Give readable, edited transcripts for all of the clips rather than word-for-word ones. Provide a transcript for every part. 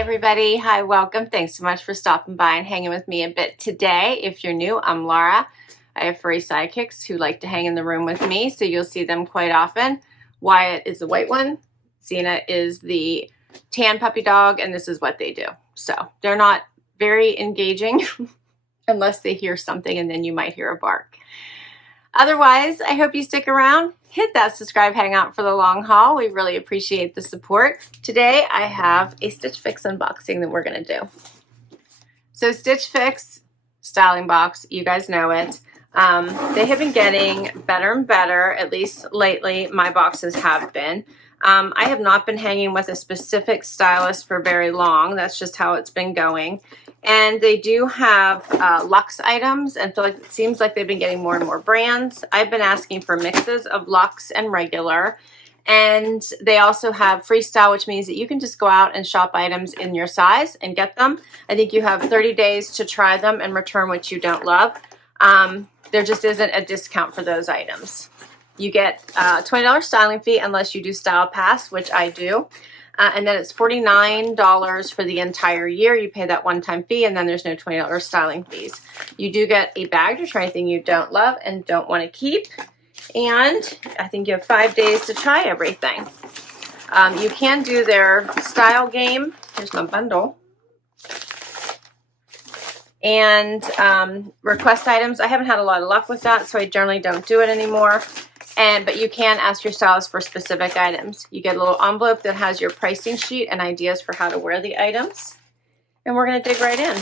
everybody. Hi, welcome. Thanks so much for stopping by and hanging with me a bit today. If you're new, I'm Laura. I have furry sidekicks who like to hang in the room with me, so you'll see them quite often. Wyatt is the white one. Xena is the tan puppy dog, and this is what they do. So they're not very engaging unless they hear something, and then you might hear a bark. Otherwise, I hope you stick around. Hit that subscribe, hang out for the long haul. We really appreciate the support. Today, I have a Stitch Fix unboxing that we're gonna do. So Stitch Fix styling box, you guys know it. They have been getting better and better, at least lately, my boxes have been. I have not been hanging with a specific stylist for very long. That's just how it's been going. And they do have luxe items, and feel like it seems like they've been getting more and more brands. I've been asking for mixes of luxe and regular. And they also have freestyle, which means that you can just go out and shop items in your size and get them. I think you have 30 days to try them and return what you don't love. There just isn't a discount for those items. You get a $20 styling fee unless you do Style Pass, which I do. And then it's $49 for the entire year. You pay that one-time fee, and then there's no $20 styling fees. You do get a bag to try anything you don't love and don't want to keep. And I think you have 5 days to try everything. You can do their style game. Here's my bundle. And request items. I haven't had a lot of luck with that, so I generally don't do it anymore. But you can ask your stylist for specific items. You get a little envelope that has your pricing sheet and ideas for how to wear the items. And we're going to dig right in.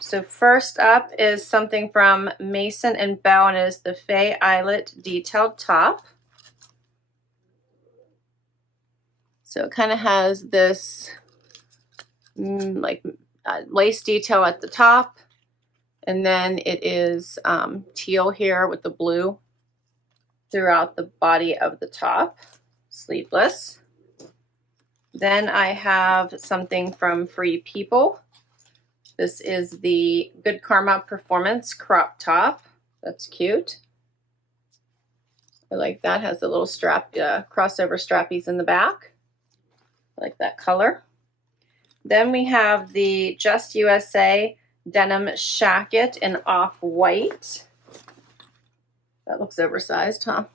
So first up is something from Mason and Belle, and it is the Fay Eyelet Detailed top. So it kind of has this lace detail at the top. And then it is teal here with the blue throughout the body of the top, sleeveless. Then I have something from Free People. This is the Good Karma Performance crop top. That's cute. I like that. Has the little strap, crossover strappies in the back. I like that color. Then we have the Just USA Denim Shacket in off-white. That looks oversized, huh?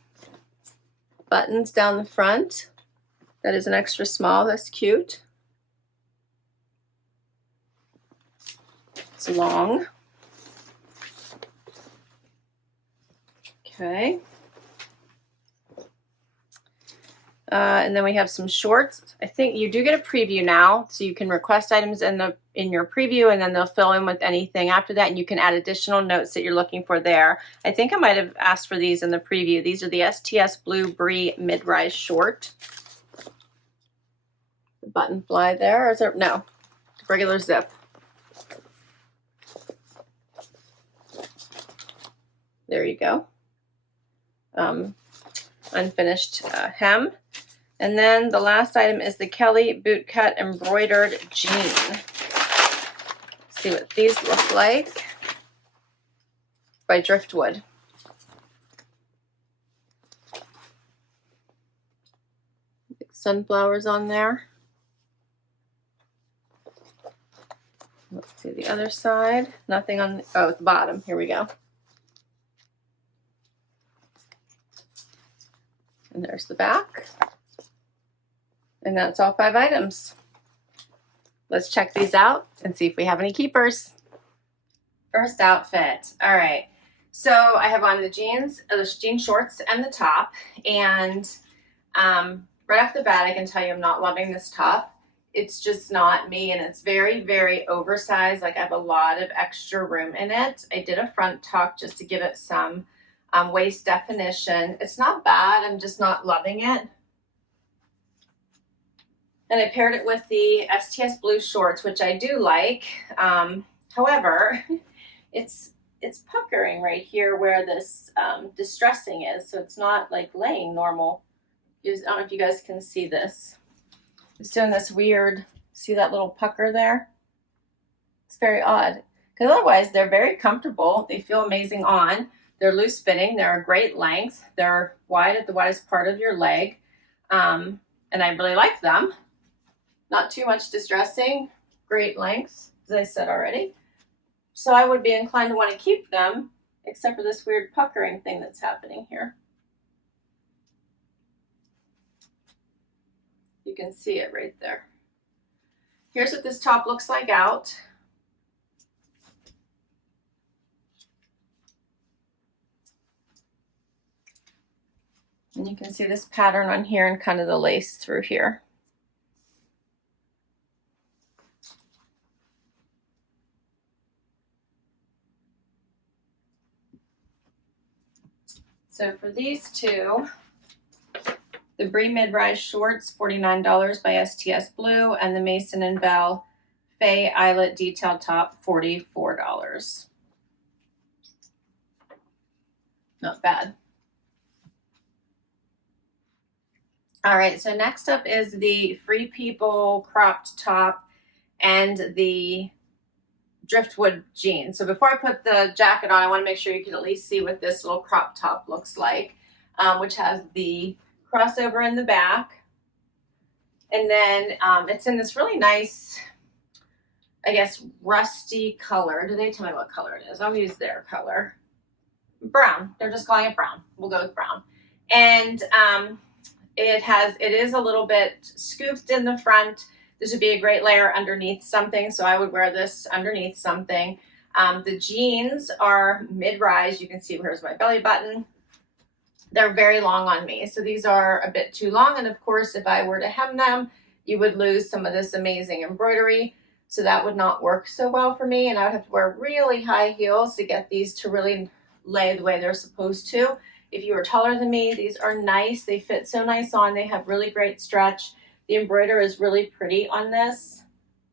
Buttons down the front. That is an extra small. That's cute. It's long. Okay. And then we have some shorts. I think you do get a preview now, so you can request items in your preview, and then they'll fill in with anything after that, and you can add additional notes that you're looking for there. I think I might have asked for these in the preview. These are the STS Blue Bree mid-rise short. The button fly there, or is there? No, regular zip. There you go. Unfinished hem. And then the last item is the Kelly Bootcut Embroidered jean. Let's see what these look like. By Driftwood. Sunflowers on there. Let's see the other side. Nothing on, oh, at the bottom. Here we go. And there's the back. And that's all 5 items. Let's check these out and see if we have any keepers. First outfit. All right. So I have on the jeans, the jean shorts and the top. And right off the bat, I can tell you I'm not loving this top. It's just not me, and it's very, very oversized. Like I have a lot of extra room in it. I did a front tuck just to give it some waist definition. It's not bad. I'm just not loving it. And I paired it with the STS Blue shorts, which I do like. However, it's puckering right here where this distressing is, so it's not like laying normal. I don't know if you guys can see this. It's doing this weird, see that little pucker there? It's very odd. Because otherwise, they're very comfortable. They feel amazing on. They're loose fitting. They're a great length. They're wide at the widest part of your leg. and I really like them. Not too much distressing, great length, as I said already. So I would be inclined to want to keep them, except for this weird puckering thing that's happening here. You can see it right there. Here's what this top looks like out. And you can see this pattern on here and kind of the lace through here. So for these two, the Bree mid-rise shorts, $49 by STS Blue, and the Mason and Belle Faye Eyelet Detailed top, $44. Not bad. All right, so next up is the Free People cropped top and the Driftwood jeans. So before I put the jacket on, I want to make sure you can at least see what this little crop top looks like, which has the crossover in the back. And then it's in this really nice, I guess, rusty color. Do they tell me what color it is? I'll use their color. Brown. They're just calling it brown. We'll go with brown. And it is a little bit scooped in the front. This would be a great layer underneath something, so I would wear this underneath something. The jeans are mid-rise. You can see here's my belly button. They're very long on me, so these are a bit too long, and of course, if I were to hem them, you would lose some of this amazing embroidery, so that would not work so well for me, and I would have to wear really high heels to get these to really lay the way they're supposed to. If you are taller than me, these are nice. They fit so nice on. They have really great stretch. The embroidery is really pretty on this,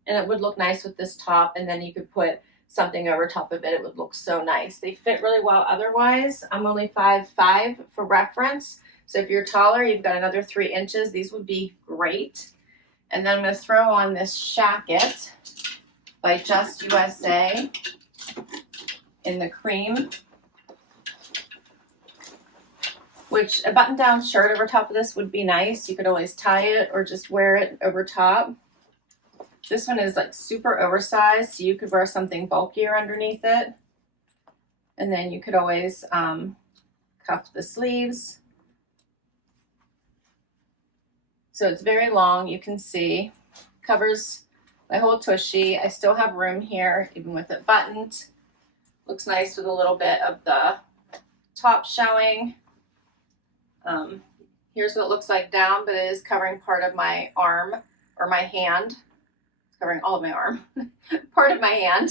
and it would look nice with this top, and then you could put something over top of it. It would look so nice. They fit really well otherwise. I'm only 5'5" for reference, so if you're taller, you've got another 3 inches. These would be great. And then I'm going to throw on this Shacket by Just USA in the cream, which a button-down shirt over top of this would be nice. You could always tie it or just wear it over top. This one is like super oversized, so you could wear something bulkier underneath it. And then you could always cuff the sleeves. So it's very long, you can see. Covers my whole tushy. I still have room here, even with it buttoned. Looks nice with a little bit of the top showing. Here's what it looks like down, but it is covering part of my arm or my hand. It's covering all of my arm, part of my hand.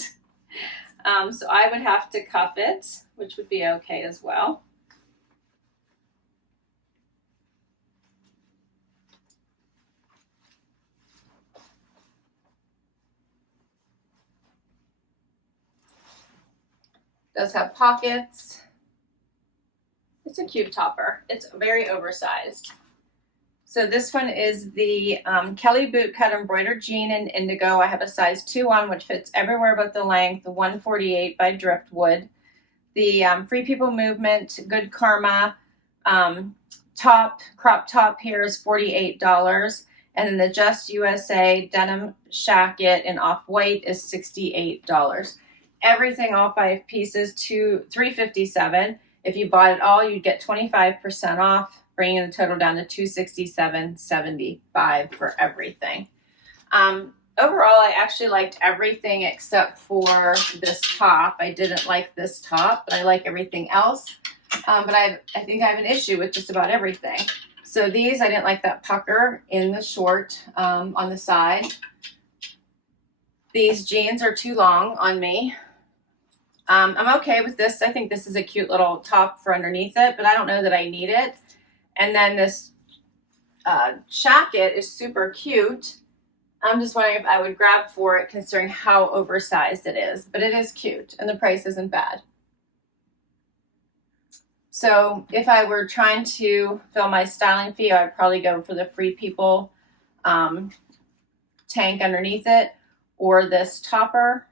So I would have to cuff it, which would be okay as well. It does have pockets. It's a cute topper. It's very oversized. So this one is the Kelly Bootcut embroidered jean in indigo. I have a size 2 on, which fits everywhere but the length, the 148 by Driftwood. The Free People Movement Good Karma crop top here is $48. And then the Just USA Denim Shacket in off-white is $68. Everything, all 5 pieces, $357. If you bought it all, you'd get 25% off, bringing the total down to $267.75 for everything. Overall, I actually liked everything except for this top. I didn't like this top, but I like everything else. But I think I have an issue with just about everything. So these, I didn't like that pucker in the short on the side. These jeans are too long on me. I'm okay with this. I think this is a cute little top for underneath it, but I don't know that I need it. And then this Shacket is super cute. I'm just wondering if I would grab for it considering how oversized it is, but it is cute and the price isn't bad. So if I were trying to fill my styling fee, I'd probably go for the Free People tank underneath it or this topper.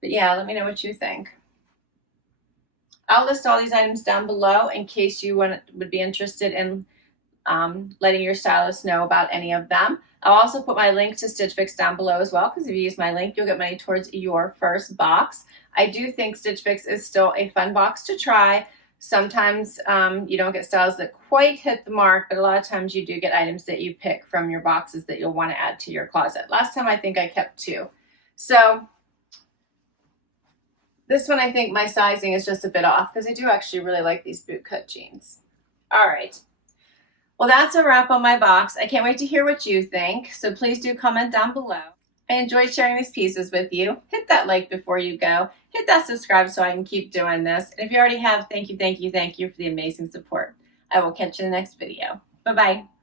But yeah, let me know what you think. I'll list all these items down below in case you would be interested in letting your stylist know about any of them. I'll also put my link to Stitch Fix down below as well, because if you use my link, you'll get money towards your first box. I do think Stitch Fix is still a fun box to try. Sometimes you don't get styles that quite hit the mark, but a lot of times you do get items that you pick from your boxes that you'll want to add to your closet. Last time I think I kept 2. So this one, I think my sizing is just a bit off, because I do actually really like these bootcut jeans. All right. Well, that's a wrap on my box. I can't wait to hear what you think, so please do comment down below. I enjoyed sharing these pieces with you. Hit that like before you go. Hit that subscribe so I can keep doing this. And if you already have, thank you, thank you, thank you for the amazing support. I will catch you in the next video. Bye-bye.